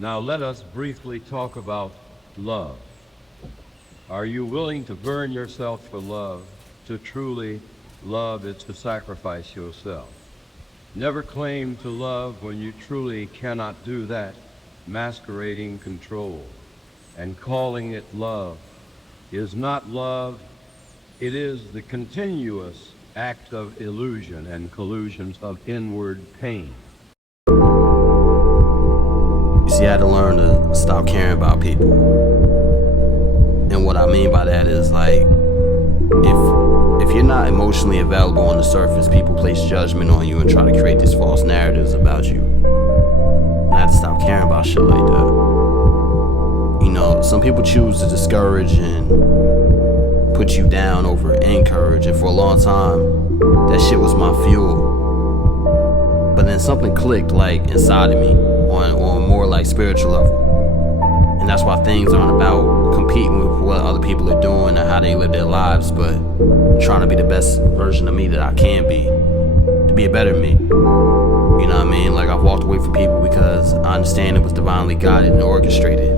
Now let us briefly talk about love. Are you willing to burn yourself for love? To truly love is to sacrifice yourself. Never claim to love when you truly cannot do that, masquerading control and calling it love is not love. It is the continuous act of illusion and collusions of inward pain. You see, I had to learn to stop caring about people. And what I mean by that is like, if you're not emotionally available on the surface, people place judgment on you and try to create these false narratives about you. And I had to stop caring about shit like that. You know, some people choose to discourage and put you down over encourage, and for a long time, that shit was my fuel. But then something clicked like inside of me on a more like spiritual level. And that's why things aren't about competing with what other people are doing and how they live their lives, but trying to be the best version of me that I can be, to be a better me. You know what I mean? Like, I've walked away from people because I understand it was divinely guided and orchestrated.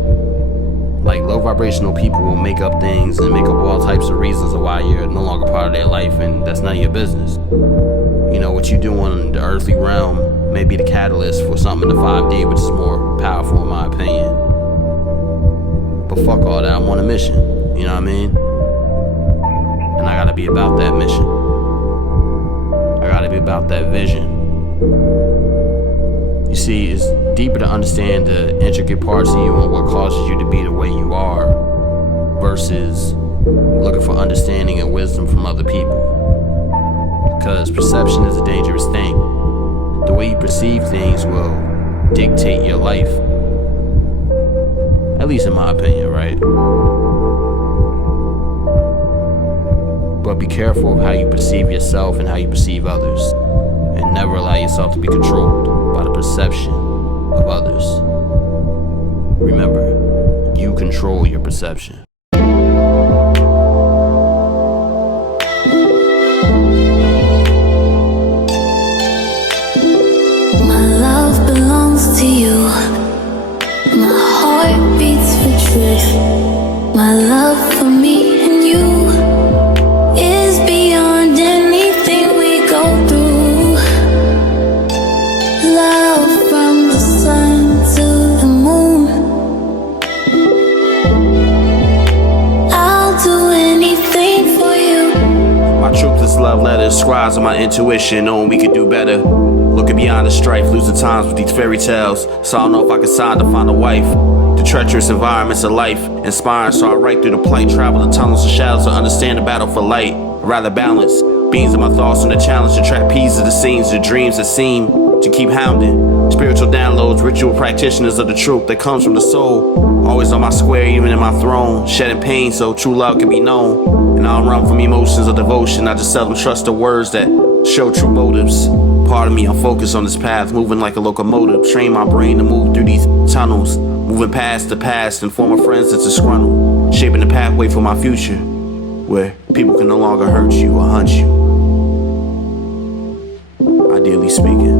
Like, low vibrational people will make up things and make up all types of reasons of why you're no longer part of their life, and that's none of your business. You know, what you do on the earthly realm may be the catalyst for something in the 5D, which is more powerful in my opinion. But fuck all that, I'm on a mission, you know what I mean? And I gotta be about that mission. I gotta be about that vision. You see, it's deeper to understand the intricate parts of you and what causes you to be the way you are, versus looking for understanding and wisdom from other people. Because perception is a dangerous thing. The way you perceive things will dictate your life. At least in my opinion, right? But be careful of how you perceive yourself and how you perceive others. And never allow yourself to be controlled by the perception of others. Remember, you control your perception. My love belongs to you. My heart beats for truth. My love for me and you is beyond anything we go through. Love from the sun to the moon. I'll do anything for you. My truth is love letters, scribes on my intuition, knowing we could do better. Looking beyond the strife, losing times with these fairy tales. So I don't know if I can sign to find a wife. The treacherous environments of life, inspiring, so I write through the plight. Travel the tunnels and shadows to understand the battle for light. Rather balance, beams of my thoughts on the challenge to trapeze of the scenes, the dreams that seem to keep hounding. Spiritual downloads, ritual practitioners of the truth that comes from the soul. Always on my square, even in my throne. Shedding pain so true love can be known. And I don't run from emotions of devotion. I just seldom trust the words that show true motives. Part of me, I'm focused on this path, moving like a locomotive. Train my brain to move through these tunnels, moving past the past and former friends that's disgruntled. Shaping the pathway for my future, where people can no longer hurt you or hunt you. Ideally speaking.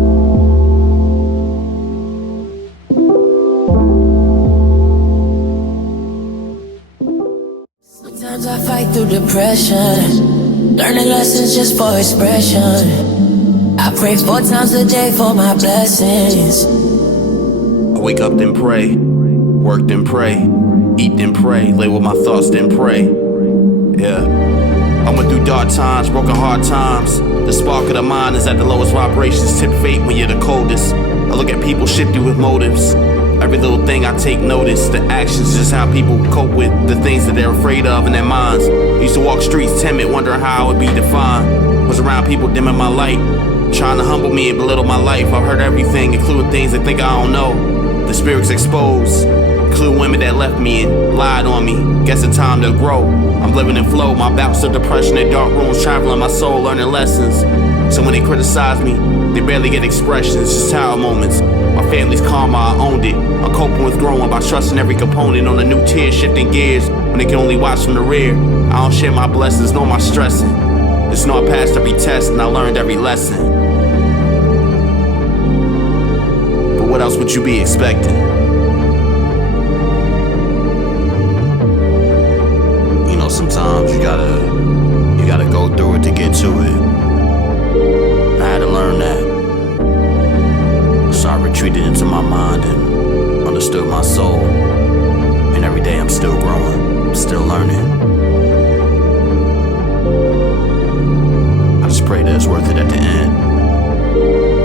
Sometimes I fight through depression, learning lessons just for expression. I pray 4 times a day for my blessings. I wake up then pray, work then pray, eat then pray, lay with my thoughts then pray. Yeah, I went through dark times, broken hard times. The spark of the mind is at the lowest vibrations. Tip fate when you're the coldest. I look at people shifty with motives. Every little thing I take notice. The actions, just how people cope with the things that they're afraid of in their minds. Used to walk streets timid, wondering how I would be defined. Was around people dimming my light, trying to humble me and belittle my life. I've heard everything, including things they think I don't know. The spirits exposed, include women that left me and lied on me. Guess it's time to grow. I'm living in flow, my bouts of depression in dark rooms, traveling my soul, learning lessons. So when they criticize me, they barely get expressions, just tower moments. My family's karma, I owned it. I'm coping with growing by trusting every component on a new tier, shifting gears when they can only watch from the rear. I don't share my blessings, nor my stressing. Just know I passed every test and I learned every lesson. But what else would you be expecting? gotta go through it to get to it. I had to learn that. So I retreated into my mind and understood my soul. And every day I'm still growing, still learning. I just pray that it's worth it at the end.